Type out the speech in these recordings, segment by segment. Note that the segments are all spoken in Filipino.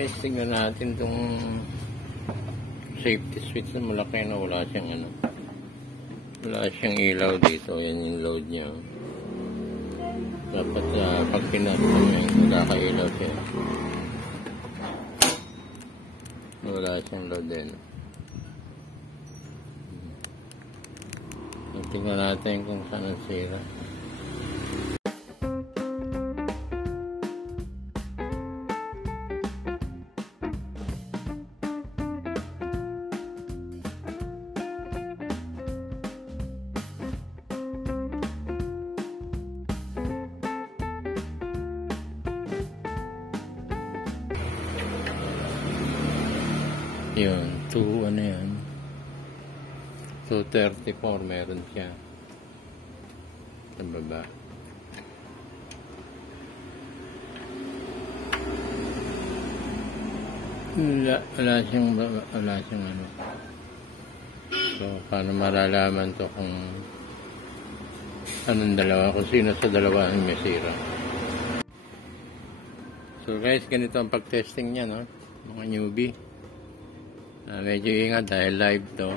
Guys, tingnan natin itong safety switch na malaki na wala siyang wala siyang ilaw dito. Yan yung load niya. Dapat pag pinat mo yan, magkakailaw siya. Wala siyang load din. Tingnan natin kung saan ang sira. Yun, 234 meron siya sa baba. Wala siyang so paano malalaman to kung anong dalawa, kung sino sa dalawa ang may sira. So guys, ganito ang pag-testing niya, no? Mga newbie. Medyo ingat dahil live to.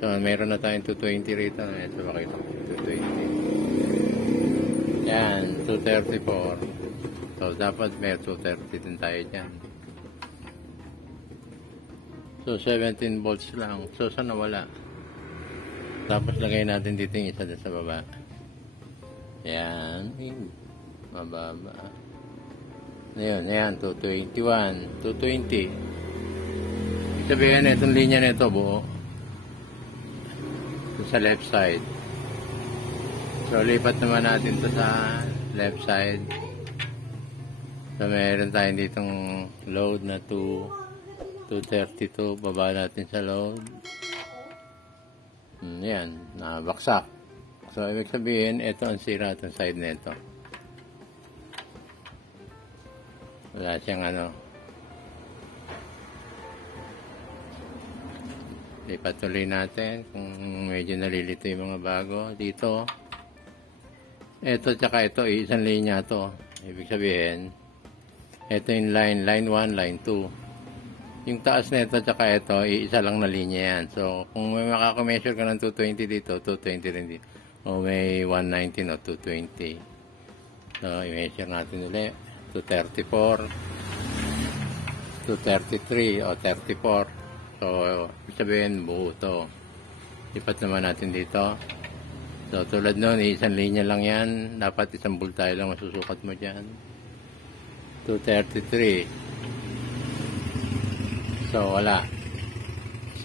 So meron na tayong 220 rito. Ito bakit 220. Yan, 234. So dapat may 230 din tayo dyan. So 17 volts lang. So saan nawala? Tapos lagay natin dito yung isa sa baba. Yan, mababa. Ayun, yan, 221, 220. Sabihin na itong linya na ito buo sa left side. So lipat naman natin ito sa left side. So meron tayo ditong load na 232. Baba natin sa load. Yan, nabaksak. So ibig sabihin ito ang sira itong side na ito. Wala siyang ipatuloy natin kung medyo nalilito yung mga bago dito. Ito tsaka ito, isang linya to. Ibig sabihin, ito yung line 1, line 2. Yung taas na ito tsaka ito, isa lang na linya yan. So, kung may makaka-measure ka ng 220 dito, 220 rin dito. O may 119 o 220. So, i-measure natin ulit. 234, 233 o 34. So, sabihin, buo ito. Lipat naman natin dito. So, tulad nun, isang linya lang yan. Dapat isang voltahe lang masusukat mo dyan. 233. So, wala.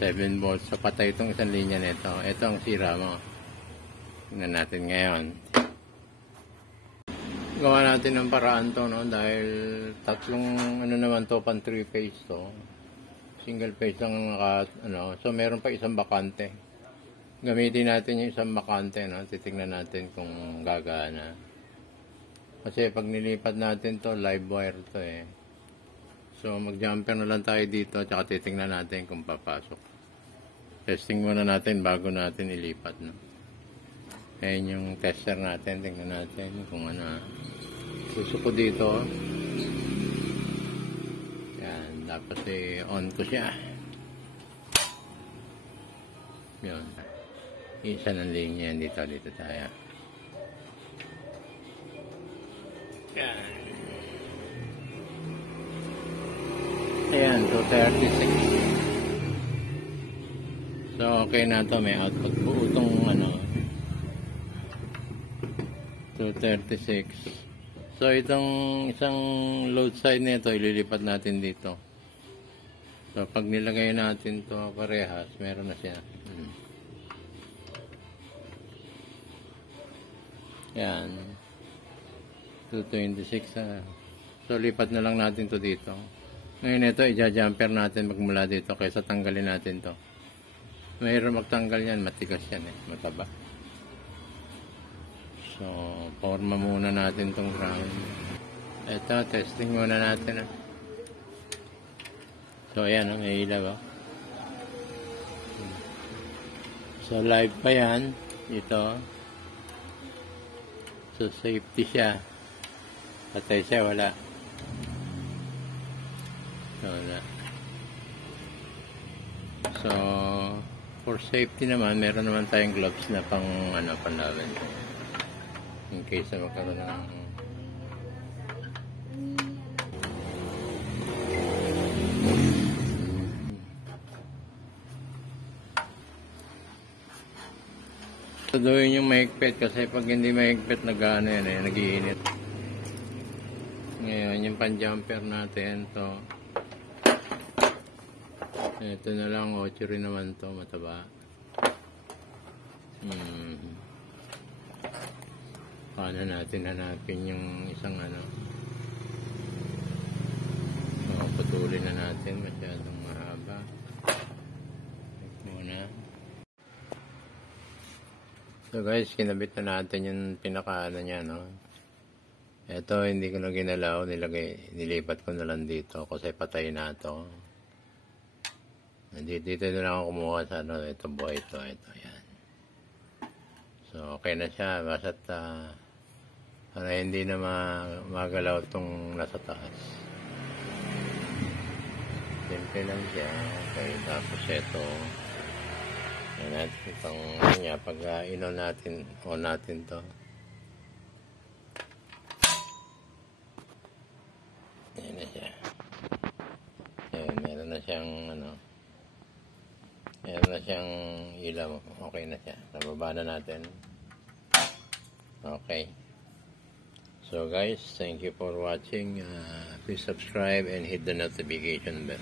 7 volts. So, patay itong isang linya nito. Ito ang sira mo. Tingnan natin ngayon. Gawa natin ng paraan to, no? Dahil tatlong, naman to, pan 3 phase to. Single phase lang so meron pa isang bakante. Gamitin natin yung isang bakante, no? Titingnan natin kung gagana. Kasi pag nilipat natin to, live wire to eh. So mag-jumper na lang tayo dito, tsaka titingnan natin kung papasok. Testing muna natin bago natin ilipat, no? Ayan yung tester natin, tingnan natin kung susuko dito. Tapos on ko siya. Yun. Isa ng linya yan dito tayo. Yan. Ayan, 236. So, okay na to. May output buo itong 236. So, itong isang load side nito, ililipat natin dito. So, pag nilagay natin to parehas, meron na siya. Yan. 226. So, lipat na lang natin to dito. Ngayon ito, i-jumper natin magmula dito kaysa tanggalin natin to. Mayroon magtanggal yan, matigas yan eh, mataba. So, forma muna natin tong ground. Ito, testing muna natin. So, ayan, may ilaw. So, live pa yan. Ito. So, safety siya. Patay siya, wala. So, so for safety naman, meron naman tayong gloves na pang panlaban in case na magkaroon ng doon yung mahigpit kasi pag hindi mahigpit nag-ano yan nag-iinit. Ngayon yung pan-jumper natin to, ito na lang, 8 rin naman to, mataba. Paano natin hanapin yung isang putulin na natin, masyadong mahaba. Muna. So guys, kinabit na natin yung pinaka niya, no. Ito hindi ko na ginalaw, nilipat ko na lang dito kasi patay na to. Dito na lang ako kumuha sa ito buhay ito, yan. So okay na siya, basta't para hindi na magalaw itong nasa taas. Simple lang siya. Okay, tapos ito yan natin itong pag on natin to. Yan na siya. Yan, meron na siyang meron na siyang ilaw. Okay na siya. Nababa na natin. Okay. So guys, thank you for watching. Please subscribe and hit the notification bell.